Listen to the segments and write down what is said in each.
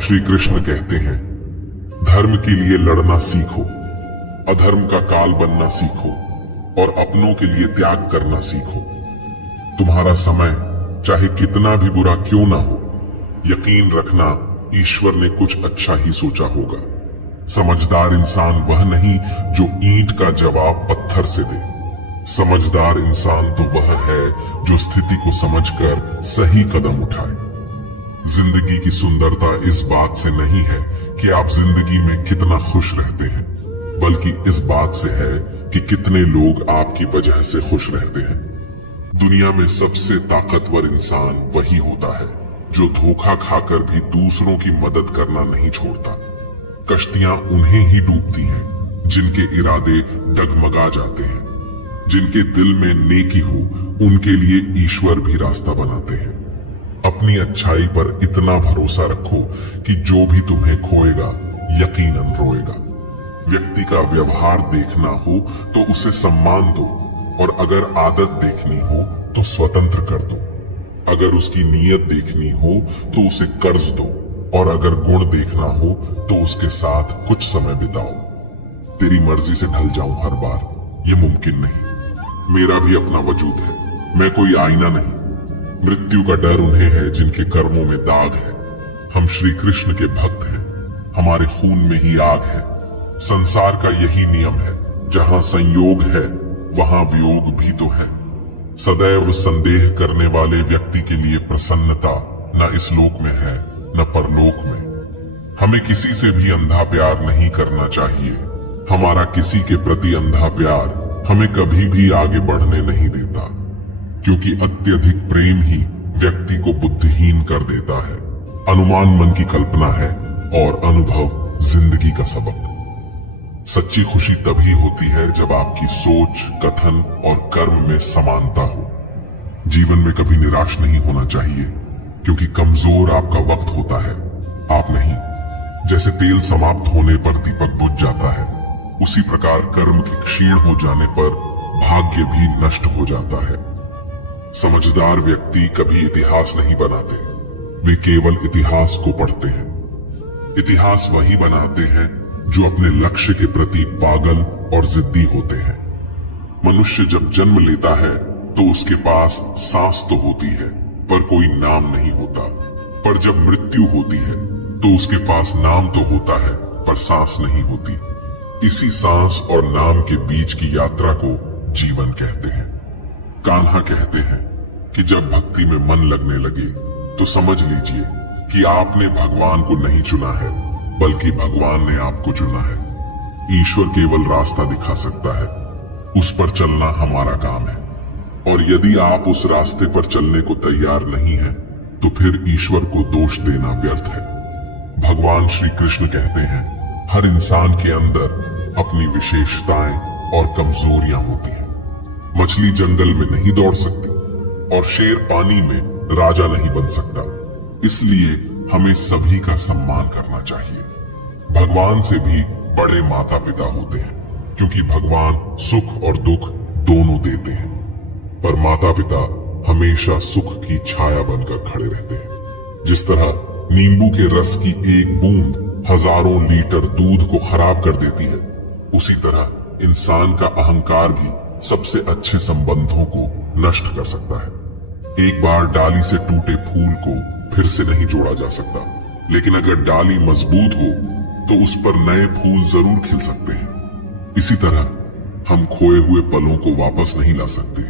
श्री कृष्ण कहते हैं, धर्म के लिए लड़ना सीखो, अधर्म का काल बनना सीखो और अपनों के लिए त्याग करना सीखो। तुम्हारा समय चाहे कितना भी बुरा क्यों ना हो, यकीन रखना ईश्वर ने कुछ अच्छा ही सोचा होगा। समझदार इंसान वह नहीं जो ईंट का जवाब पत्थर से दे। समझदार इंसान तो वह है जो स्थिति को समझकर सही कदम उठाए। जिंदगी की सुंदरता इस बात से नहीं है कि आप जिंदगी में कितना खुश रहते हैं, बल्कि इस बात से है कि कितने लोग आपकी वजह से खुश रहते हैं। दुनिया में सबसे ताकतवर इंसान वही होता है जो धोखा खाकर भी दूसरों की मदद करना नहीं छोड़ता। कश्तियां उन्हें ही डूबती हैं जिनके इरादे डगमगा जाते हैं। जिनके दिल में नेकी हो उनके लिए ईश्वर भी रास्ता बनाते हैं। अपनी अच्छाई पर इतना भरोसा रखो कि जो भी तुम्हें खोएगा यकीनन रोएगा। व्यक्ति का व्यवहार देखना हो तो उसे सम्मान दो, और अगर आदत देखनी हो तो स्वतंत्र कर दो। अगर उसकी नीयत देखनी हो तो उसे कर्ज दो, और अगर गुण देखना हो तो उसके साथ कुछ समय बिताओ। तेरी मर्जी से ढल जाऊं हर बार, यह मुमकिन नहीं। मेरा भी अपना वजूद है, मैं कोई आईना नहीं। मृत्यु का डर उन्हें है जिनके कर्मों में दाग है। हम श्री कृष्ण के भक्त हैं, हमारे खून में ही आग है। संसार का यही नियम है, जहां संयोग है वहां वियोग भी तो है। सदैव संदेह करने वाले व्यक्ति के लिए प्रसन्नता न इस लोक में है न परलोक में। हमें किसी से भी अंधा प्यार नहीं करना चाहिए। हमारा किसी के प्रति अंधा प्यार हमें कभी भी आगे बढ़ने नहीं देता, क्योंकि अत्यधिक प्रेम ही व्यक्ति को बुद्धिहीन कर देता है। अनुमान मन की कल्पना है और अनुभव जिंदगी का सबक। सच्ची खुशी तभी होती है जब आपकी सोच, कथन और कर्म में समानता हो। जीवन में कभी निराश नहीं होना चाहिए, क्योंकि कमजोर आपका वक्त होता है, आप नहीं। जैसे तेल समाप्त होने पर दीपक बुझ जाता है, उसी प्रकार कर्म के क्षीण हो जाने पर भाग्य भी नष्ट हो जाता है। समझदार व्यक्ति कभी इतिहास नहीं बनाते, वे केवल इतिहास को पढ़ते हैं। इतिहास वही बनाते हैं जो अपने लक्ष्य के प्रति पागल और जिद्दी होते हैं। मनुष्य जब जन्म लेता है तो उसके पास सांस तो होती है पर कोई नाम नहीं होता, पर जब मृत्यु होती है तो उसके पास नाम तो होता है पर सांस नहीं होती। इसी सांस और नाम के बीच की यात्रा को जीवन कहते हैं। कान्हा कहते हैं कि जब भक्ति में मन लगने लगे तो समझ लीजिए कि आपने भगवान को नहीं चुना है, बल्कि भगवान ने आपको चुना है। ईश्वर केवल रास्ता दिखा सकता है, उस पर चलना हमारा काम है। और यदि आप उस रास्ते पर चलने को तैयार नहीं हैं, तो फिर ईश्वर को दोष देना व्यर्थ है। भगवान श्री कृष्ण कहते हैं, हर इंसान के अंदर अपनी विशेषताएं और कमजोरियां होती हैं। मछली जंगल में नहीं दौड़ सकती और शेर पानी में राजा नहीं बन सकता। इसलिए हमें सभी का सम्मान करना चाहिए। भगवान से भी बड़े माता पिता होते हैं, क्योंकि भगवान सुख और दुख दोनों देते हैं, पर माता पिता हमेशा सुख की छाया बनकर खड़े रहते हैं। जिस तरह नींबू के रस की एक बूंद हजारों लीटर दूध को खराब कर देती है, उसी तरह इंसान का अहंकार भी सबसे अच्छे संबंधों को नष्ट कर सकता है। एक बार डाली से टूटे फूल को फिर से नहीं जोड़ा जा सकता, लेकिन अगर डाली मजबूत हो तो उस पर नए फूल जरूर खिल सकते हैं। इसी तरह हम खोए हुए पलों को वापस नहीं ला सकते,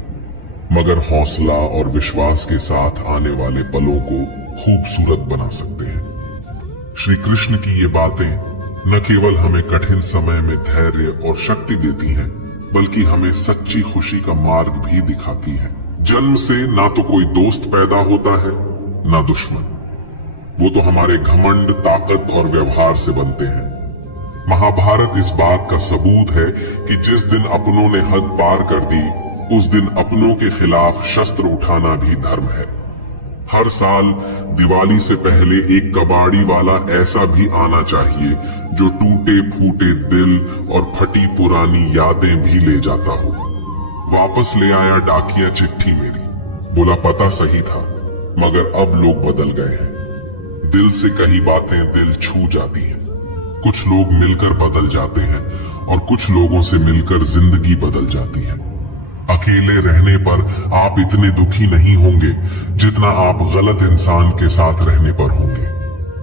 मगर हौसला और विश्वास के साथ आने वाले पलों को खूबसूरत बना सकते हैं। श्री कृष्ण की ये बातें न केवल हमें कठिन समय में धैर्य और शक्ति देती हैं, बल्कि हमें सच्ची खुशी का मार्ग भी दिखाती है। जन्म से ना तो कोई दोस्त पैदा होता है ना दुश्मन, वो तो हमारे घमंड, ताकत और व्यवहार से बनते हैं। महाभारत इस बात का सबूत है कि जिस दिन अपनों ने हद पार कर दी, उस दिन अपनों के खिलाफ शस्त्र उठाना भी धर्म है। हर साल दिवाली से पहले एक कबाड़ी वाला ऐसा भी आना चाहिए जो टूटे फूटे दिल और फटी पुरानी यादें भी ले जाता हो। वापस ले आया डाकिया चिट्ठी मेरी, बोला पता सही था, मगर अब लोग बदल गए हैं। दिल से कही बातें दिल छू जाती हैं। कुछ लोग मिलकर बदल जाते हैं और कुछ लोगों से मिलकर जिंदगी बदल जाती है। अकेले रहने पर आप इतने दुखी नहीं होंगे जितना आप गलत इंसान के साथ रहने पर होंगे।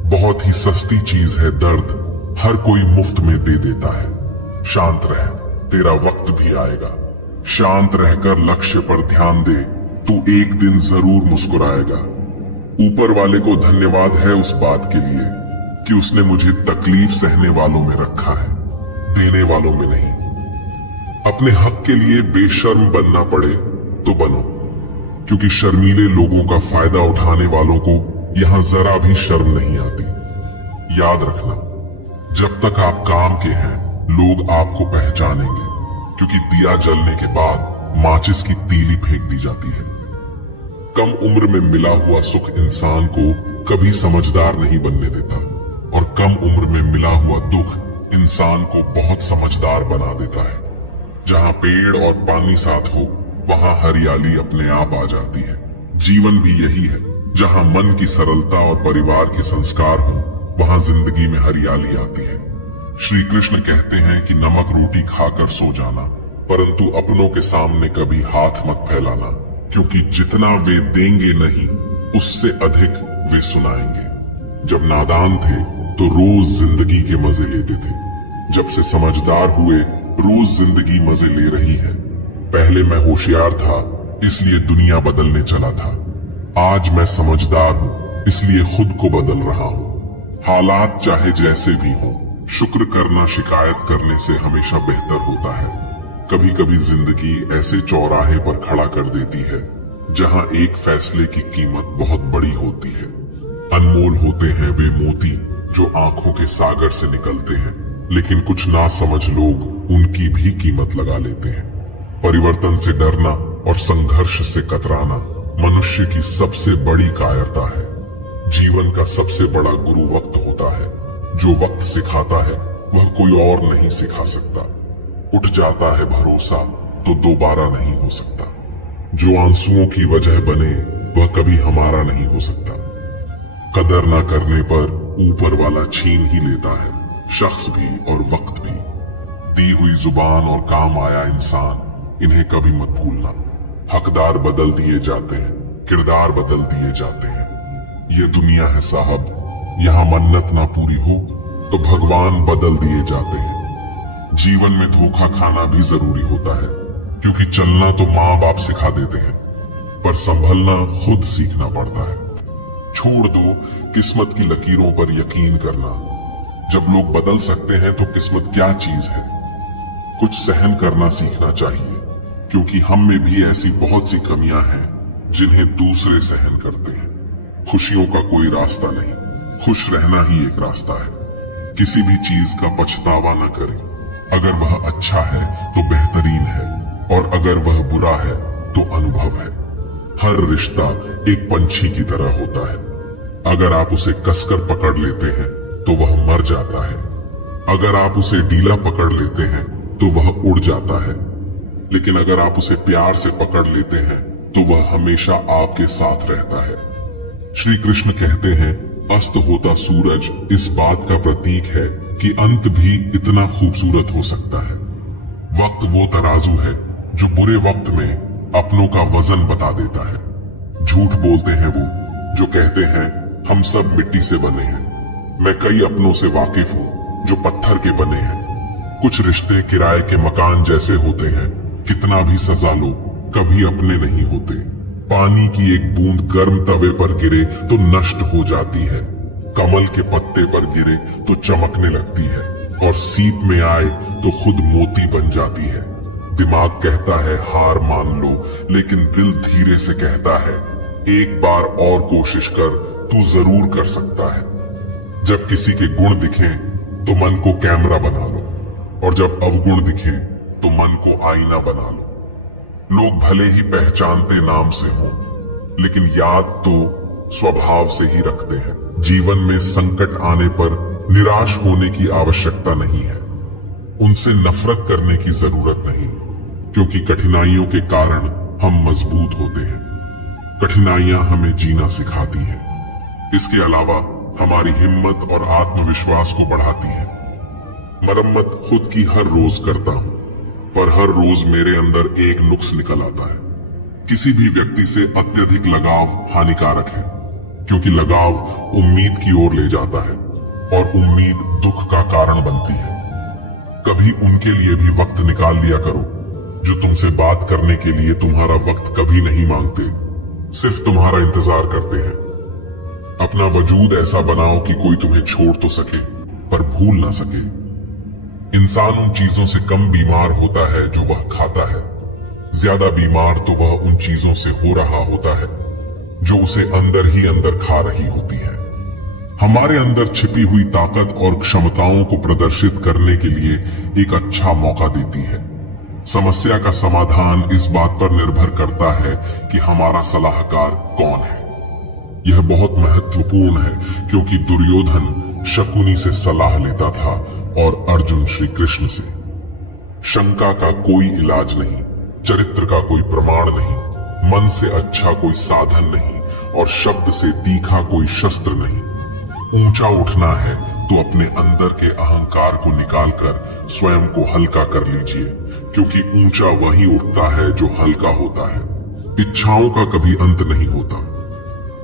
बहुत ही सस्ती चीज है दर्द, हर कोई मुफ्त में दे देता है। शांत रह, तेरा वक्त भी आएगा। शांत रहकर लक्ष्य पर ध्यान दे, तू एक दिन जरूर मुस्कुराएगा। ऊपर वाले को धन्यवाद है उस बात के लिए कि उसने मुझे तकलीफ सहने वालों में रखा है, देने वालों में नहीं। अपने हक के लिए बेशर्म बनना पड़े तो बनो, क्योंकि शर्मीले लोगों का फायदा उठाने वालों को यहां जरा भी शर्म नहीं आती। याद रखना, जब तक आप काम के हैं लोग आपको पहचानेंगे, क्योंकि दिया जलने के बाद माचिस की तीली फेंक दी जाती है। कम उम्र में मिला हुआ सुख इंसान को कभी समझदार नहीं बनने देता, और कम उम्र में मिला हुआ दुख इंसान को बहुत समझदार बना देता है। जहां पेड़ और पानी साथ हो वहां हरियाली अपने आप आ जाती है। जीवन भी यही है, जहां मन की सरलता और परिवार के संस्कार हो वहां जिंदगी में हरियाली आती है। श्री कृष्ण कहते हैं कि नमक रोटी खाकर सो जाना, परंतु अपनों के सामने कभी हाथ मत फैलाना, क्योंकि जितना वे देंगे नहीं उससे अधिक वे सुनाएंगे। जब नादान थे तो रोज जिंदगी के मजे लेते थे, जब से समझदार हुए रोज जिंदगी मजे ले रही है। पहले मैं होशियार था इसलिए दुनिया बदलने चला था, आज मैं समझदार हूं इसलिए खुद को बदल रहा हूं। हालात चाहे जैसे भी हों, शुक्र करना शिकायत करने से हमेशा बेहतर होता है। कभी कभी जिंदगी ऐसे चौराहे पर खड़ा कर देती है जहां एक फैसले की कीमत बहुत बड़ी होती है। अनमोल होते हैं वे मोती जो आंखों के सागर से निकलते हैं, लेकिन कुछ नासमझ लोग उनकी भी कीमत लगा लेते हैं। परिवर्तन से डरना और संघर्ष से कतराना मनुष्य की सबसे बड़ी कायरता है। जीवन का सबसे बड़ा गुरु वक्त होता है। जो वक्त सिखाता है वह कोई और नहीं सिखा सकता। उठ जाता है भरोसा तो दोबारा नहीं हो सकता। जो आंसुओं की वजह बने वह कभी हमारा नहीं हो सकता। कदर न करने पर ऊपर वाला छीन ही लेता है, शख्स भी और वक्त भी। दी हुई जुबान और काम आया इंसान, इन्हें कभी मत भूलना। हकदार बदल दिए जाते हैं, किरदार बदल दिए जाते हैं। ये दुनिया है साहब, यहाँ मन्नत ना पूरी हो तो भगवान बदल दिए जाते हैं। जीवन में धोखा खाना भी जरूरी होता है, क्योंकि चलना तो माँ बाप सिखा देते हैं, पर संभलना खुद सीखना पड़ता है। छोड़ दो किस्मत की लकीरों पर यकीन करना। जब लोग बदल सकते हैं तो किस्मत क्या चीज है। कुछ सहन करना सीखना चाहिए, क्योंकि हम में भी ऐसी बहुत सी कमियां हैं जिन्हें दूसरे सहन करते हैं। खुशियों का कोई रास्ता नहीं, खुश रहना ही एक रास्ता है। किसी भी चीज का पछतावा न करें। अगर वह अच्छा है तो बेहतरीन है, और अगर वह बुरा है तो अनुभव है। हर रिश्ता एक पंछी की तरह होता है। अगर आप उसे कसकर पकड़ लेते हैं तो वह मर जाता है, अगर आप उसे ढीला पकड़ लेते हैं तो वह उड़ जाता है, लेकिन अगर आप उसे प्यार से पकड़ लेते हैं तो वह हमेशा आपके साथ रहता है। श्री कृष्ण कहते हैं, अस्त होता सूरज इस बात का प्रतीक है कि अंत भी इतना खूबसूरत हो सकता है। वक्त वो तराजू है जो बुरे वक्त में अपनों का वजन बता देता है। झूठ बोलते हैं वो जो कहते हैं हम सब मिट्टी से बने हैं। मैं कई अपनों से वाकिफ हूँ जो पत्थर के बने हैं। कुछ रिश्ते किराए के मकान जैसे होते हैं, कितना भी सजा लो कभी अपने नहीं होते। पानी की एक बूंद गर्म तवे पर गिरे तो नष्ट हो जाती है, कमल के पत्ते पर गिरे तो चमकने लगती है, और सीप में आए तो खुद मोती बन जाती है। दिमाग कहता है हार मान लो, लेकिन दिल धीरे से कहता है एक बार और कोशिश कर, तू जरूर कर सकता है। जब किसी के गुण दिखें तो मन को कैमरा बना लो, और जब अवगुण दिखें तो मन को आईना बना लो। लोग भले ही पहचानते नाम से हों, लेकिन याद तो स्वभाव से ही रखते हैं। जीवन में संकट आने पर निराश होने की आवश्यकता नहीं है, उनसे नफरत करने की जरूरत नहीं, क्योंकि कठिनाइयों के कारण हम मजबूत होते हैं। कठिनाइयां हमें जीना सिखाती हैं। इसके अलावा हमारी हिम्मत और आत्मविश्वास को बढ़ाती है। मरम्मत खुद की हर रोज करता हूं, पर हर रोज मेरे अंदर एक नुक्स निकल आता है। किसी भी व्यक्ति से अत्यधिक लगाव हानिकारक है, क्योंकि लगाव उम्मीद की ओर ले जाता है और उम्मीद दुख का कारण बनती है। कभी उनके लिए भी वक्त निकाल लिया करो जो तुमसे बात करने के लिए तुम्हारा वक्त कभी नहीं मांगते, सिर्फ तुम्हारा इंतजार करते हैं। अपना वजूद ऐसा बनाओ कि कोई तुम्हें छोड़ तो सके पर भूल ना सके। इंसान उन चीजों से कम बीमार होता है जो वह खाता है, ज्यादा बीमार तो वह उन चीजों से हो रहा होता है जो उसे अंदर ही अंदर खा रही होती है। हमारे अंदर छिपी हुई ताकत और क्षमताओं को प्रदर्शित करने के लिए एक अच्छा मौका देती है। समस्या का समाधान इस बात पर निर्भर करता है कि हमारा सलाहकार कौन है। यह बहुत महत्वपूर्ण है, क्योंकि दुर्योधन शकुनी से सलाह लेता था और अर्जुन श्री कृष्ण से। शंका का कोई इलाज नहीं, चरित्र का कोई प्रमाण नहीं, मन से अच्छा कोई साधन नहीं और शब्द से तीखा कोई शस्त्र नहीं। ऊंचा उठना है तो अपने अंदर के अहंकार को निकालकर स्वयं को हल्का कर लीजिए, क्योंकि ऊंचा वही उठता है जो हल्का होता है। इच्छाओं का कभी अंत नहीं होता।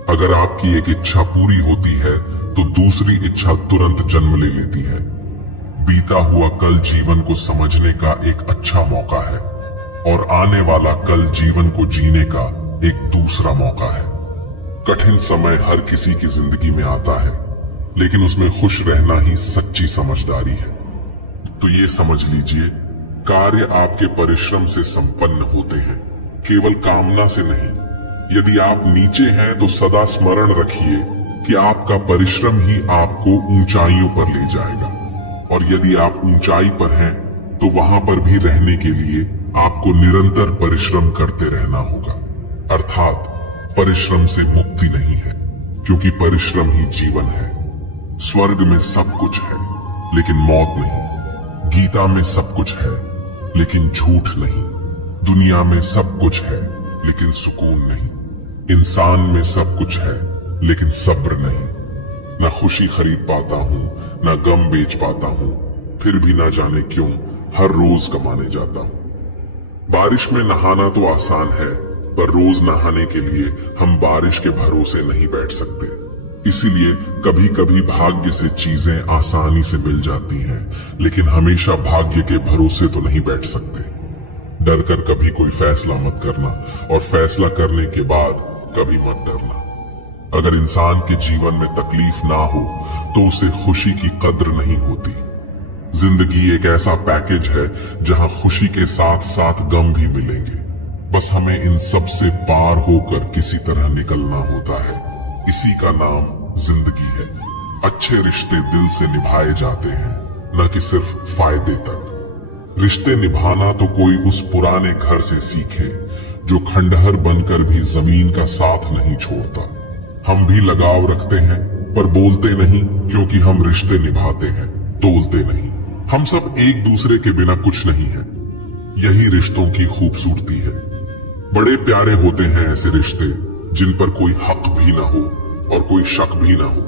अगर आपकी एक इच्छा पूरी होती है तो दूसरी इच्छा तुरंत जन्म ले लेती है। बीता हुआ कल जीवन को समझने का एक अच्छा मौका है और आने वाला कल जीवन को जीने का एक दूसरा मौका है। कठिन समय हर किसी की जिंदगी में आता है, लेकिन उसमें खुश रहना ही सच्ची समझदारी है। तो ये समझ लीजिए, कार्य आपके परिश्रम से संपन्न होते हैं, केवल कामना से नहीं। यदि आप नीचे हैं तो सदा स्मरण रखिए कि आपका परिश्रम ही आपको ऊंचाइयों पर ले जाएगा, और यदि आप ऊंचाई पर हैं तो वहां पर भी रहने के लिए आपको निरंतर परिश्रम करते रहना होगा। अर्थात परिश्रम से मुक्ति नहीं है, क्योंकि परिश्रम ही जीवन है। स्वर्ग में सब कुछ है लेकिन मौत नहीं। गीता में सब कुछ है लेकिन झूठ नहीं। दुनिया में सब कुछ है लेकिन सुकून नहीं। इंसान में सब कुछ है लेकिन सब्र नहीं। न खुशी खरीद पाता हूँ, न गम बेच पाता हूँ, फिर भी न जाने क्यों हर रोज कमाने जाता हूँ। बारिश में नहाना तो आसान है, पर रोज नहाने के लिए हम बारिश के भरोसे नहीं बैठ सकते। इसीलिए कभी कभी भाग्य से चीजें आसानी से मिल जाती हैं, लेकिन हमेशा भाग्य के भरोसे तो नहीं बैठ सकते। डर कर कभी कोई फैसला मत करना, और फैसला करने के बाद कभी मत डरना। अगर इंसान के जीवन में तकलीफ ना हो तो उसे खुशी की कद्र नहीं होती। जिंदगी एक ऐसा पैकेज है जहां खुशी के साथ साथ गम भी मिलेंगे। बस हमें इन सब से पार होकर किसी तरह निकलना होता है। इसी का नाम जिंदगी है। अच्छे रिश्ते दिल से निभाए जाते हैं, न कि सिर्फ फायदे तक। रिश्ते निभाना तो कोई उस पुराने घर से सीखे जो खंडहर बनकर भी जमीन का साथ नहीं छोड़ता। हम भी लगाव रखते हैं, पर बोलते नहीं, क्योंकि हम रिश्ते निभाते हैं, तोलते नहीं। हम सब एक दूसरे के बिना कुछ नहीं है। यही रिश्तों की खूबसूरती है। बड़े प्यारे होते हैं ऐसे रिश्ते जिन पर कोई हक भी ना हो और कोई शक भी ना हो।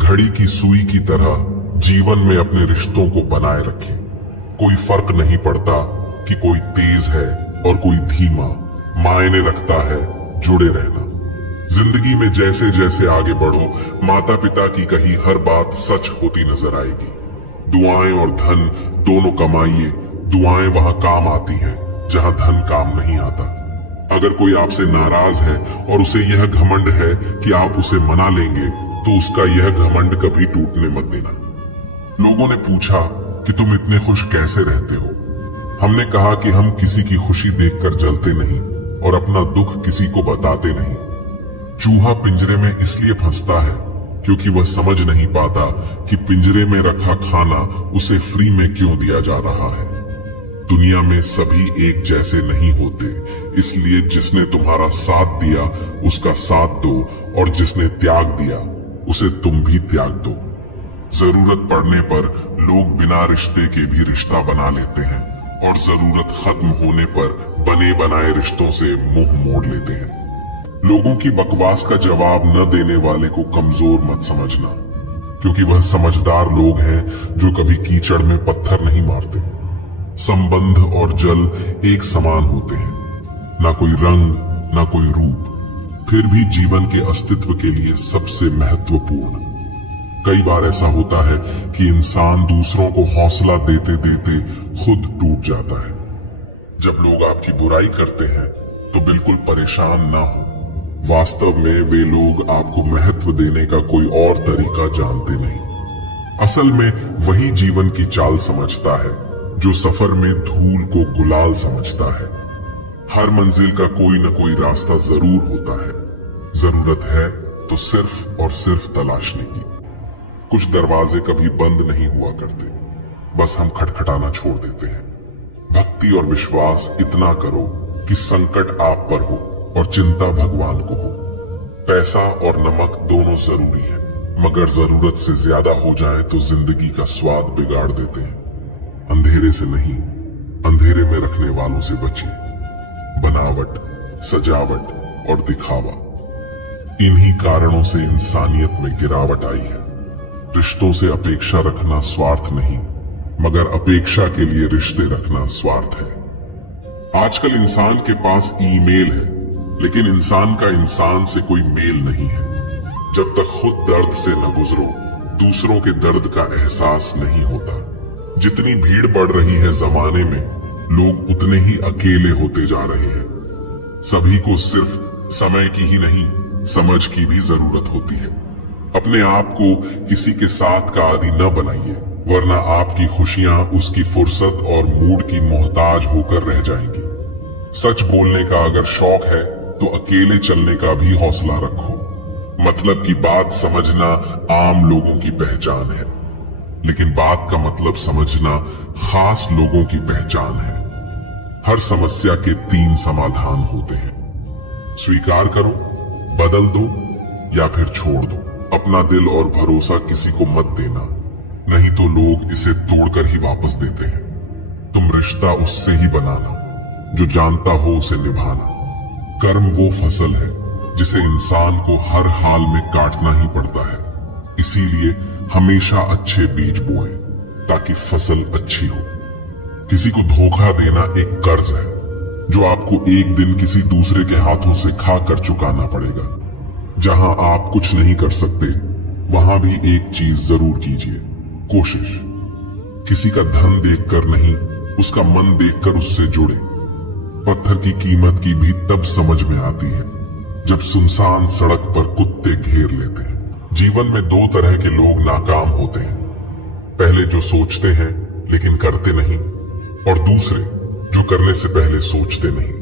घड़ी की सुई की तरह जीवन में अपने रिश्तों को बनाए रखें। कोई फर्क नहीं पड़ता कि कोई तेज है और कोई धीमा, मायने रखता है जुड़े रहना। जिंदगी में जैसे जैसे आगे बढ़ो, माता पिता की कही हर बात सच होती नजर आएगी। दुआएं और धन दोनों कमाइए। दुआएं वहां काम आती हैं जहां धन काम नहीं आता। अगर कोई आपसे नाराज है और उसे यह घमंड है कि आप उसे मना लेंगे, तो उसका यह घमंड कभी टूटने मत देना। लोगों ने पूछा कि तुम इतने खुश कैसे रहते हो। हमने कहा कि हम किसी की खुशी देखकर जलते नहीं और अपना दुख किसी को बताते नहीं। चूहा पिंजरे में इसलिए फंसता है क्योंकि वह समझ नहीं पाता कि पिंजरे में रखा खाना उसे फ्री में क्यों दिया जा रहा है। दुनिया में सभी एक जैसे नहीं होते, इसलिए जिसने तुम्हारा साथ दिया उसका साथ दो, और जिसने त्याग दिया उसे तुम भी त्याग दो। जरूरत पड़ने पर लोग बिना रिश्ते के भी रिश्ता बना लेते हैं, और जरूरत खत्म होने पर बने बनाए रिश्तों से मुंह मोड़ लेते हैं। लोगों की बकवास का जवाब न देने वाले को कमजोर मत समझना, क्योंकि वह समझदार लोग हैं जो कभी कीचड़ में पत्थर नहीं मारते। संबंध और जल एक समान होते हैं, ना कोई रंग ना कोई रूप, फिर भी जीवन के अस्तित्व के लिए सबसे महत्वपूर्ण। कई बार ऐसा होता है कि इंसान दूसरों को हौसला देते देते खुद टूट जाता है। जब लोग आपकी बुराई करते हैं तो बिल्कुल परेशान ना हो। वास्तव में वे लोग आपको महत्व देने का कोई और तरीका जानते नहीं। असल में वही जीवन की चाल समझता है जो सफर में धूल को गुलाल समझता है। हर मंजिल का कोई न कोई रास्ता जरूर होता है। जरूरत है तो सिर्फ और सिर्फ तलाशने की। कुछ दरवाजे कभी बंद नहीं हुआ करते, बस हम खटखटाना छोड़ देते हैं। भक्ति और विश्वास इतना करो कि संकट आप पर हो और चिंता भगवान को हो। पैसा और नमक दोनों जरूरी है, मगर जरूरत से ज्यादा हो जाए तो जिंदगी का स्वाद बिगाड़ देते हैं। अंधेरे से नहीं, अंधेरे में रखने वालों से बचिए। बनावट, सजावट और दिखावा, इन्हीं कारणों से इंसानियत में गिरावट आई है। रिश्तों से अपेक्षा रखना स्वार्थ नहीं, मगर अपेक्षा के लिए रिश्ते रखना स्वार्थ है। आजकल इंसान के पास ईमेल है, लेकिन इंसान का इंसान से कोई मेल नहीं है। जब तक खुद दर्द से न गुजरो, दूसरों के दर्द का एहसास नहीं होता। जितनी भीड़ बढ़ रही है जमाने में, लोग उतने ही अकेले होते जा रहे हैं। सभी को सिर्फ समय की ही नहीं, समझ की भी जरूरत होती है। अपने आप को किसी के साथ का आदी न बनाइए, वरना आपकी खुशियां उसकी फुर्सत और मूड की मोहताज होकर रह जाएंगी। सच बोलने का अगर शौक है तो अकेले चलने का भी हौसला रखो। मतलब की बात समझना आम लोगों की पहचान है, लेकिन बात का मतलब समझना खास लोगों की पहचान है। हर समस्या के 3 समाधान होते हैं। स्वीकार करो, बदल दो या फिर छोड़ दो। अपना दिल और भरोसा किसी को मत देना, नहीं तो लोग इसे तोड़कर ही वापस देते हैं। तुम रिश्ता उससे ही बनाना जो जानता हो उसे निभाना। कर्म वो फसल है जिसे इंसान को हर हाल में काटना ही पड़ता है। इसीलिए हमेशा अच्छे बीज बोएं ताकि फसल अच्छी हो। किसी को धोखा देना एक कर्ज है जो आपको एक दिन किसी दूसरे के हाथों से खाकर चुकाना पड़ेगा। जहां आप कुछ नहीं कर सकते, वहां भी एक चीज जरूर कीजिए, कोशिश। किसी का धन देखकर नहीं, उसका मन देखकर उससे जुड़े। पत्थर की कीमत की भी तब समझ में आती है जब सुनसान सड़क पर कुत्ते घेर लेते हैं। जीवन में 2 तरह के लोग नाकाम होते हैं। पहले जो सोचते हैं लेकिन करते नहीं, और दूसरे जो करने से पहले सोचते नहीं।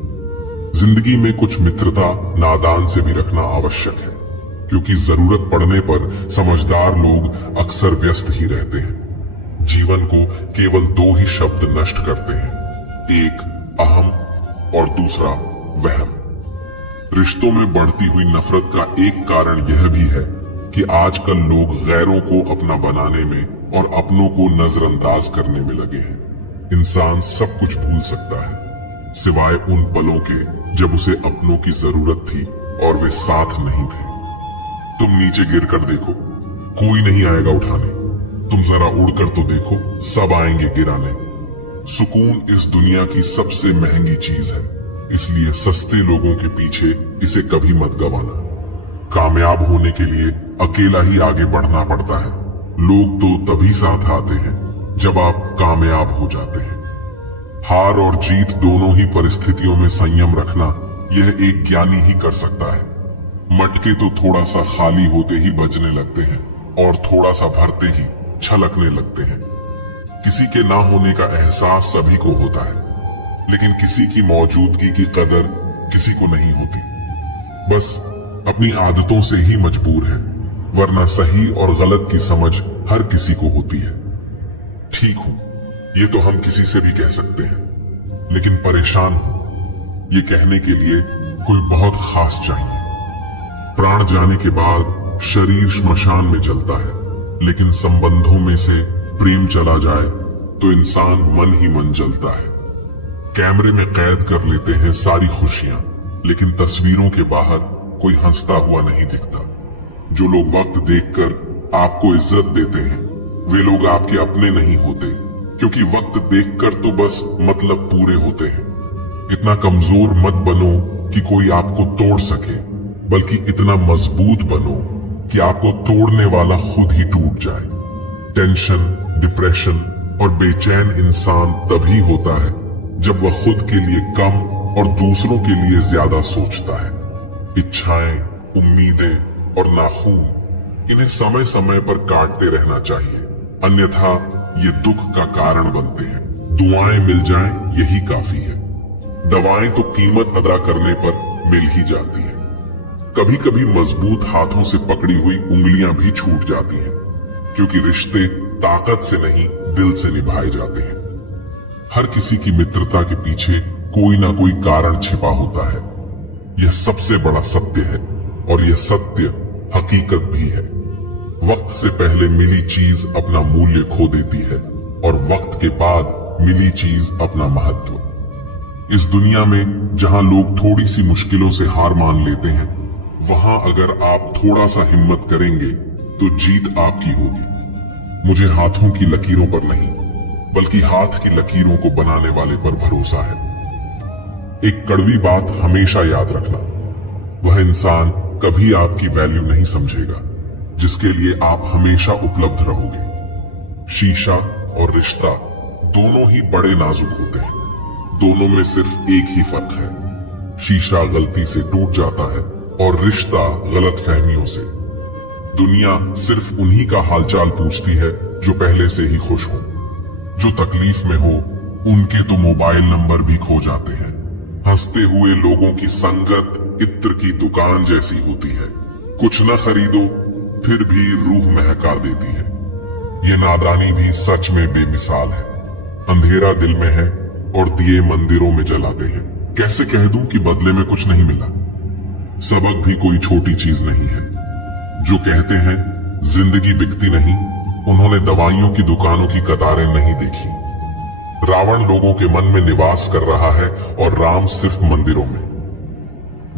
जिंदगी में कुछ मित्रता नादान से भी रखना आवश्यक है, क्योंकि जरूरत पड़ने पर समझदार लोग अक्सर व्यस्त ही रहते हैं। जीवन को केवल 2 ही शब्द नष्ट करते हैं, एक अहम और दूसरा वहम। रिश्तों में बढ़ती हुई नफरत का एक कारण यह भी है कि आजकल लोग गैरों को अपना बनाने में और अपनों को नजरअंदाज करने में लगे हैं। इंसान सब कुछ भूल सकता है, सिवाय उन पलों के जब उसे अपनों की जरूरत थी और वे साथ नहीं थे। तुम नीचे गिरकर देखो, कोई नहीं आएगा उठाने। तुम जरा उड़कर तो देखो, सब आएंगे गिराने। सुकून इस दुनिया की सबसे महंगी चीज है, इसलिए सस्ते लोगों के पीछे इसे कभी मत गंवाना। कामयाब होने के लिए अकेला ही आगे बढ़ना पड़ता है। लोग तो तभी साथ आते हैं जब आप कामयाब हो जाते हैं। हार और जीत दोनों ही परिस्थितियों में संयम रखना यह एक ज्ञानी ही कर सकता है। मटके तो थोड़ा सा खाली होते ही बजने लगते हैं और थोड़ा सा भरते ही छलकने लगते हैं। किसी के ना होने का एहसास सभी को होता है, लेकिन किसी की मौजूदगी की कदर किसी को नहीं होती। बस अपनी आदतों से ही मजबूर है, वरना सही और गलत की समझ हर किसी को होती है। ठीक हूं, ये तो हम किसी से भी कह सकते हैं, लेकिन परेशान हूं, ये कहने के लिए कोई बहुत खास चाहिए। प्राण जाने के बाद शरीर श्मशान में जलता है, लेकिन संबंधों में से प्रेम चला जाए तो इंसान मन ही मन जलता है। कैमरे में कैद कर लेते हैं सारी खुशियां, लेकिन तस्वीरों के बाहर कोई हंसता हुआ नहीं दिखता। जो लोग वक्त देखकर आपको इज्जत देते हैं वे लोग आपके अपने नहीं होते, क्योंकि वक्त देखकर तो बस मतलब पूरे होते हैं। इतना कमजोर मत बनो कि कोई आपको तोड़ सके, बल्कि इतना मजबूत बनो कि आपको तोड़ने वाला खुद ही टूट जाए। टेंशन, डिप्रेशन और बेचैन इंसान तभी होता है जब वह खुद के लिए कम और दूसरों के लिए ज्यादा सोचता है। इच्छाएं, उम्मीदें और नाखून, इन्हें समय समय पर काटते रहना चाहिए, अन्यथा ये दुख का कारण बनते हैं। दुआएं मिल जाएं यही काफी है। दवाएं तो कीमत अदा करने पर मिल ही जाती है। कभी कभी मजबूत हाथों से पकड़ी हुई उंगलियां भी छूट जाती हैं, क्योंकि रिश्ते ताकत से नहीं दिल से निभाए जाते हैं। हर किसी की मित्रता के पीछे कोई ना कोई कारण छिपा होता है। यह सबसे बड़ा सत्य है और यह सत्य हकीकत भी है। वक्त से पहले मिली चीज अपना मूल्य खो देती है और वक्त के बाद मिली चीज अपना महत्व। इस दुनिया में जहां लोग थोड़ी सी मुश्किलों से हार मान लेते हैं, वहां अगर आप थोड़ा सा हिम्मत करेंगे तो जीत आपकी होगी। मुझे हाथों की लकीरों पर नहीं, बल्कि हाथ की लकीरों को बनाने वाले पर भरोसा है। एक कड़वी बात हमेशा याद रखना, वह इंसान कभी आपकी वैल्यू नहीं समझेगा जिसके लिए आप हमेशा उपलब्ध रहोगे। शीशा और रिश्ता दोनों ही बड़े नाजुक होते हैं। दोनों में सिर्फ एक ही फर्क है, शीशा गलती से टूट जाता है और रिश्ता गलतफहमियों से। दुनिया सिर्फ उन्हीं का हालचाल पूछती है जो पहले से ही खुश हो। जो तकलीफ में हो उनके तो मोबाइल नंबर भी खो जाते हैं। हंसते हुए लोगों की संगत इत्र की दुकान जैसी होती है, कुछ न खरीदो फिर भी रूह महका देती है। ये नादानी भी सच में बेमिसाल है। अंधेरा दिल में है और दिए मंदिरों में जलाते हैं। कैसे कह दूं कि बदले में कुछ नहीं मिला। सबक भी कोई छोटी चीज नहीं है। जो कहते हैं जिंदगी बिकती नहीं, उन्होंने दवाइयों की दुकानों की कतारें नहीं देखी। रावण लोगों के मन में निवास कर रहा है और राम सिर्फ मंदिरों में।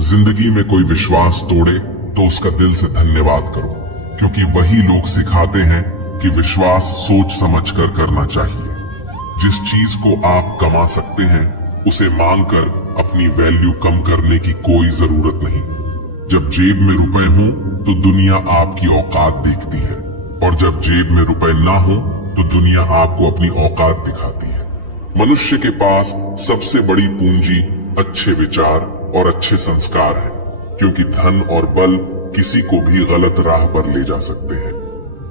जिंदगी में कोई विश्वास तोड़े तो उसका दिल से धन्यवाद करो, क्योंकि वही लोग सिखाते हैं कि विश्वास सोच समझ कर करना चाहिए। जिस चीज को आप कमा सकते हैं उसे मांगकर अपनी वैल्यू कम करने की कोई जरूरत नहीं। जब जेब में रुपए हों तो दुनिया आपकी औकात देखती है, और जब जेब में रुपए ना हो तो दुनिया आपको अपनी औकात दिखाती है। मनुष्य के पास सबसे बड़ी पूंजी अच्छे विचार और अच्छे संस्कार है, क्योंकि धन और बल किसी को भी गलत राह पर ले जा सकते हैं,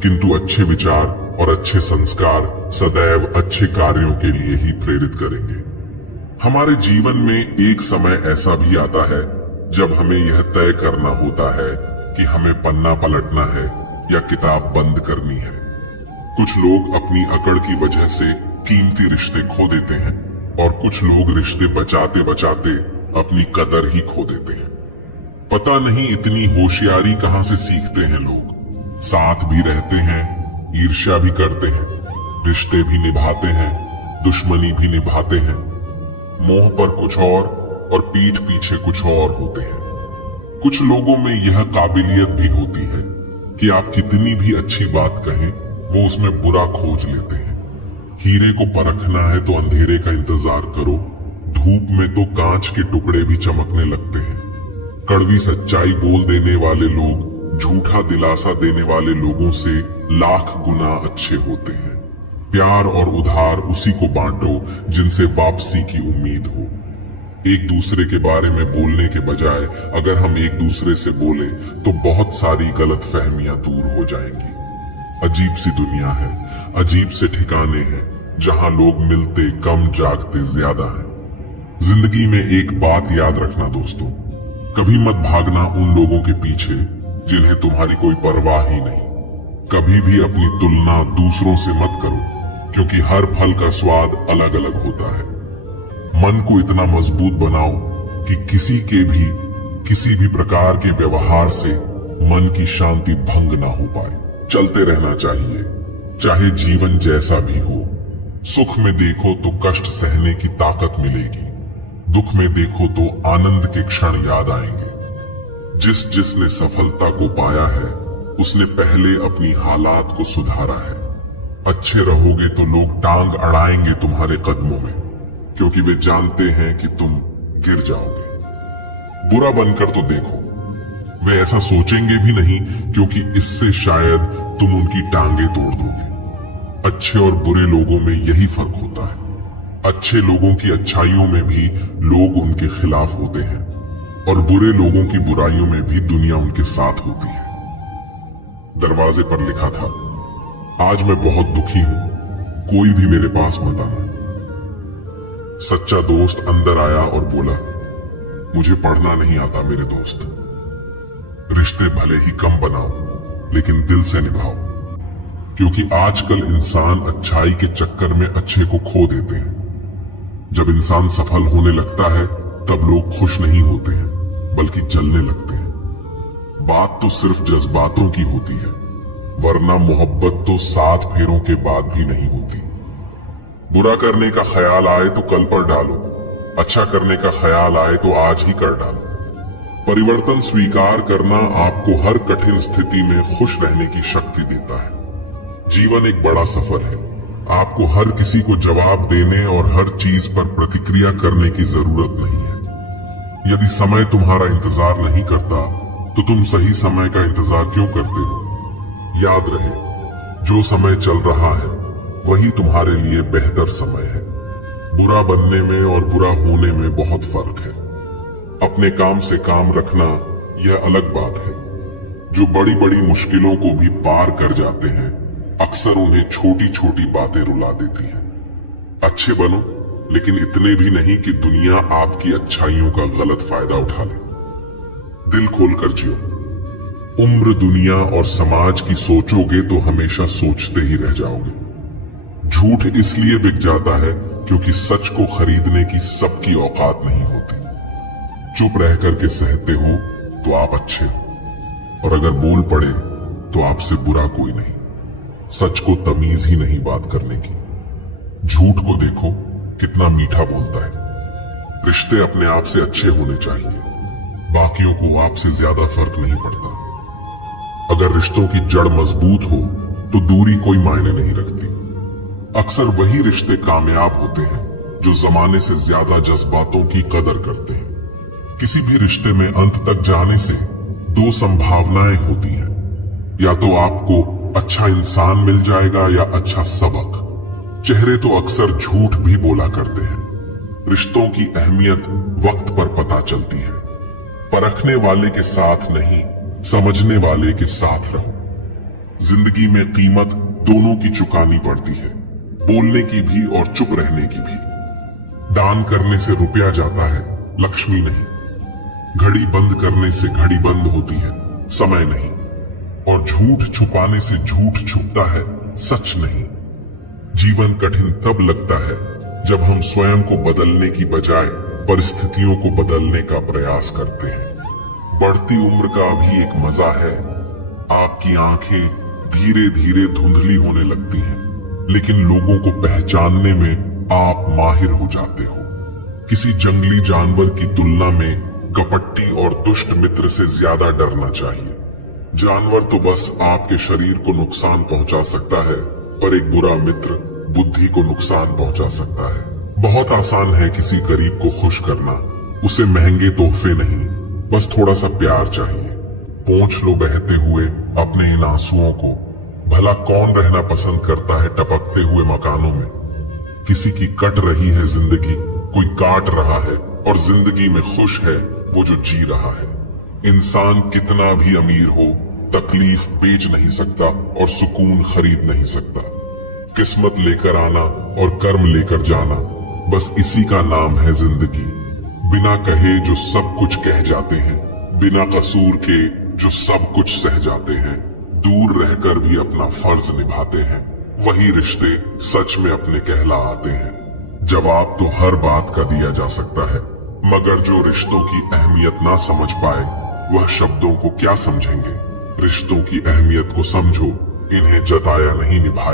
किंतु अच्छे विचार और अच्छे संस्कार सदैव अच्छे कार्यों के लिए ही प्रेरित करेंगे। हमारे जीवन में एक समय ऐसा भी आता है जब हमें यह तय करना होता है कि हमें पन्ना पलटना है या किताब बंद करनी है। कुछ लोग अपनी अकड़ की वजह से कीमती रिश्ते खो देते हैं और कुछ लोग रिश्ते बचाते बचाते अपनी कदर ही खो देते हैं। पता नहीं इतनी होशियारी कहां से सीखते हैं लोग। साथ भी रहते हैं, ईर्ष्या भी करते हैं, रिश्ते भी निभाते हैं, दुश्मनी भी निभाते हैं। मुंह पर कुछ और पीठ पीछे कुछ और होते हैं। कुछ लोगों में यह काबिलियत भी होती है कि आप कितनी भी अच्छी बात कहें वो उसमें बुरा खोज लेते हैं। हीरे को परखना है तो अंधेरे का इंतजार करो, धूप में तो कांच के टुकड़े भी चमकने लगते हैं। कड़वी सच्चाई बोल देने वाले लोग झूठा दिलासा देने वाले लोगों से लाख गुना अच्छे होते हैं। प्यार और उधार उसी को बांटो जिनसे वापसी की उम्मीद हो। एक दूसरे के बारे में बोलने के बजाय अगर हम एक दूसरे से बोले तो बहुत सारी गलत फहमियां दूर हो जाएंगी। अजीब सी दुनिया है, अजीब से ठिकाने हैं जहां लोग मिलते कम जागते ज्यादा हैं। जिंदगी में एक बात याद रखना दोस्तों, कभी मत भागना उन लोगों के पीछे जिन्हें तुम्हारी कोई परवाह ही नहीं। कभी भी अपनी तुलना दूसरों से मत करो, क्योंकि हर फल का स्वाद अलग अलग होता है। मन को इतना मजबूत बनाओ कि किसी भी प्रकार के व्यवहार से मन की शांति भंग ना हो पाए। चलते रहना चाहिए, चाहे जीवन जैसा भी हो। सुख में देखो तो कष्ट सहने की ताकत मिलेगी, दुख में देखो तो आनंद के क्षण याद आएंगे। जिसने सफलता को पाया है उसने पहले अपनी हालात को सुधारा है। अच्छे रहोगे तो लोग टांग अड़ाएंगे तुम्हारे कदमों में, क्योंकि वे जानते हैं कि तुम गिर जाओगे। बुरा बनकर तो देखो, वे ऐसा सोचेंगे भी नहीं, क्योंकि इससे शायद तुम उनकी टांगे तोड़ दोगे। अच्छे और बुरे लोगों में यही फर्क होता है। अच्छे लोगों की अच्छाइयों में भी लोग उनके खिलाफ होते हैं, और बुरे लोगों की बुराइयों में भी दुनिया उनके साथ होती है। दरवाजे पर लिखा था, आज मैं बहुत दुखी हूं, कोई भी मेरे पास मत आना। सच्चा दोस्त अंदर आया और बोला, मुझे पढ़ना नहीं आता मेरे दोस्त। रिश्ते भले ही कम बनाओ लेकिन दिल से निभाओ, क्योंकि आजकल इंसान अच्छाई के चक्कर में अच्छे को खो देते हैं। जब इंसान सफल होने लगता है तब लोग खुश नहीं होते हैं, बल्कि जलने लगते हैं। बात तो सिर्फ जज्बातों की होती है, वरना मोहब्बत तो 7 फेरों के बाद भी नहीं होती। बुरा करने का ख्याल आए तो कल पर डालो, अच्छा करने का ख्याल आए तो आज ही कर डालो। परिवर्तन स्वीकार करना आपको हर कठिन स्थिति में खुश रहने की शक्ति देता है। जीवन एक बड़ा सफर है, आपको हर किसी को जवाब देने और हर चीज पर प्रतिक्रिया करने की जरूरत नहीं है। यदि समय तुम्हारा इंतजार नहीं करता तो तुम सही समय का इंतजार क्यों करते हो? याद रहे, जो समय चल रहा है वही तुम्हारे लिए बेहतर समय है। बुरा बनने में और बुरा होने में बहुत फर्क है। अपने काम से काम रखना यह अलग बात है। जो बड़ी बड़ी मुश्किलों को भी पार कर जाते हैं, अक्सर उन्हें छोटी छोटी बातें रुला देती हैं। अच्छे बनो, लेकिन इतने भी नहीं कि दुनिया आपकी अच्छाइयों का गलत फायदा उठा ले। दिल खोलकर जियो। उम्र, दुनिया और समाज की सोचोगे तो हमेशा सोचते ही रह जाओगे। झूठ इसलिए बिक जाता है क्योंकि सच को खरीदने की सबकी औकात नहीं होती। चुप रह करके सहते हो तो आप अच्छे हो, और अगर बोल पड़े तो आपसे बुरा कोई नहीं। सच को तमीज ही नहीं बात करने की। झूठ को देखो कितना मीठा बोलता है। रिश्ते अपने आप से अच्छे होने चाहिए, बाकियों को आपसे ज्यादा फर्क नहीं पड़ता। अगर रिश्तों की जड़ मजबूत हो तो दूरी कोई मायने नहीं रखती। अक्सर वही रिश्ते कामयाब होते हैं जो जमाने से ज्यादा जज्बातों की कदर करते हैं। किसी भी रिश्ते में अंत तक जाने से 2 संभावनाएं होती हैं, या तो आपको अच्छा इंसान मिल जाएगा या अच्छा सबक। चेहरे तो अक्सर झूठ भी बोला करते हैं। रिश्तों की अहमियत वक्त पर पता चलती है। परखने वाले के साथ नहीं, समझने वाले के साथ रहो। जिंदगी में कीमत दोनों की चुकानी पड़ती है, बोलने की भी और चुप रहने की भी। दान करने से रुपया जाता है, लक्ष्मी नहीं। घड़ी बंद करने से घड़ी बंद होती है, समय नहीं। और झूठ छुपाने से झूठ छुपता है, सच नहीं। जीवन कठिन तब लगता है जब हम स्वयं को बदलने की बजाय परिस्थितियों को बदलने का प्रयास करते हैं। बढ़ती उम्र का भी एक मजा है। आपकी आंखें धीरे धीरे धुंधली होने लगती हैं, लेकिन लोगों को पहचानने में आप माहिर हो जाते हो। किसी जंगली जानवर की तुलना में कपटी और दुष्ट मित्र से ज्यादा डरना चाहिए। जानवर तो बस आपके शरीर को नुकसान पहुंचा सकता है, पर एक बुरा मित्र बुद्धि को नुकसान पहुंचा सकता है। बहुत आसान है किसी गरीब को खुश करना। उसे महंगे तोहफे नहीं, बस थोड़ा सा प्यार चाहिए। पोंछ लो बहते हुए अपने इन आंसुओं को। भला कौन रहना पसंद करता है टपकते हुए मकानों में? किसी की कट रही है जिंदगी, कोई काट रहा है, और जिंदगी में खुश है वो जो जी रहा है। इंसान कितना भी अमीर हो, तकलीफ बेच नहीं सकता और सुकून खरीद नहीं सकता। किस्मत लेकर आना और कर्म लेकर जाना, बस इसी का नाम है जिंदगी। बिना कहे जो सब कुछ कह जाते हैं, बिना कसूर के जो सब कुछ सह जाते हैं, दूर रहकर भी अपना फर्ज निभाते हैं, वही रिश्ते सच में अपने कहला आते हैं। जवाब तो हर बात का दिया जा सकता है, मगर जो रिश्तों की अहमियत ना समझ पाए वह शब्दों को क्या समझेंगे। रिश्तों की अहमियत को समझो, इन्हें जताया नहीं निभाया।